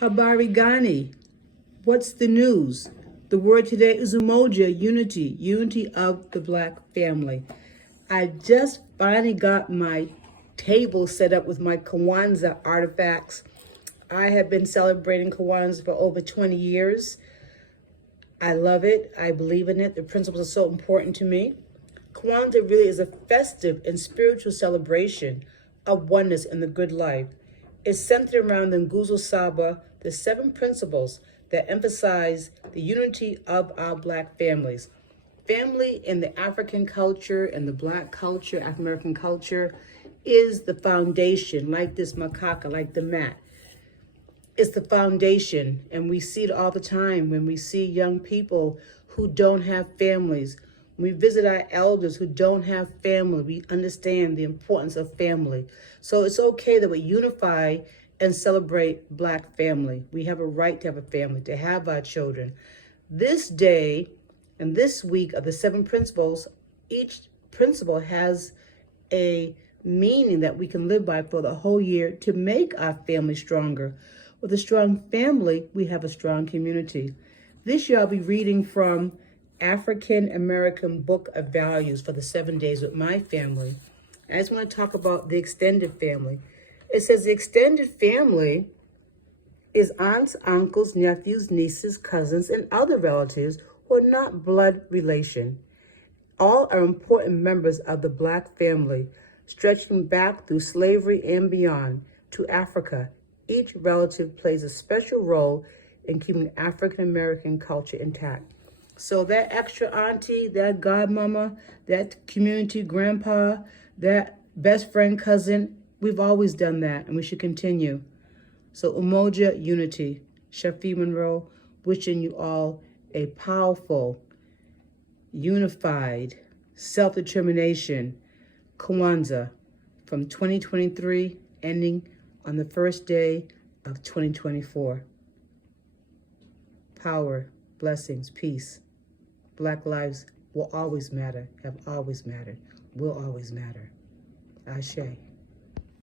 Habari Gani. What's the news? The word today is Umoja, unity, unity of the Black family. I just finally got my table set up with my Kwanzaa artifacts. I have been celebrating Kwanzaa for over 20 years. I love it. I believe in it. The principles are so important to me. Kwanzaa really is a festive and spiritual celebration of oneness in the good life. It's centered around the Nguzo Saba, the 7 principles that emphasize the unity of our Black families. Family in the African culture and the Black culture, African American culture, is the foundation, like this macaca, like the mat. It's the foundation, and we see it all the time when we see young people who don't have families. When we visit our elders who don't have family, we understand the importance of family. So it's okay that we unify and celebrate Black family. We have a right to have a family, to have our children. This day and this week of the 7 principles, each principle has a meaning that we can live by for the whole year to make our family stronger. With a strong family, we have a strong community. This year I'll be reading from African American Book of Values for the 7 days with my family. I just want to talk about the extended family. It says the extended family is aunts, uncles, nephews, nieces, cousins, and other relatives who are not blood relation. All are important members of the Black family, stretching back through slavery and beyond to Africa. Each relative plays a special role in keeping African American culture intact. So that extra auntie, that godmama, that community grandpa, that best friend cousin, we've always done that, and we should continue. So Umoja, unity. Shafi Monroe, wishing you all a powerful, unified, self-determination Kwanzaa from 2023, ending on the first day of 2024. Power, blessings, peace. Black lives will always matter, have always mattered, will always matter. Ashe.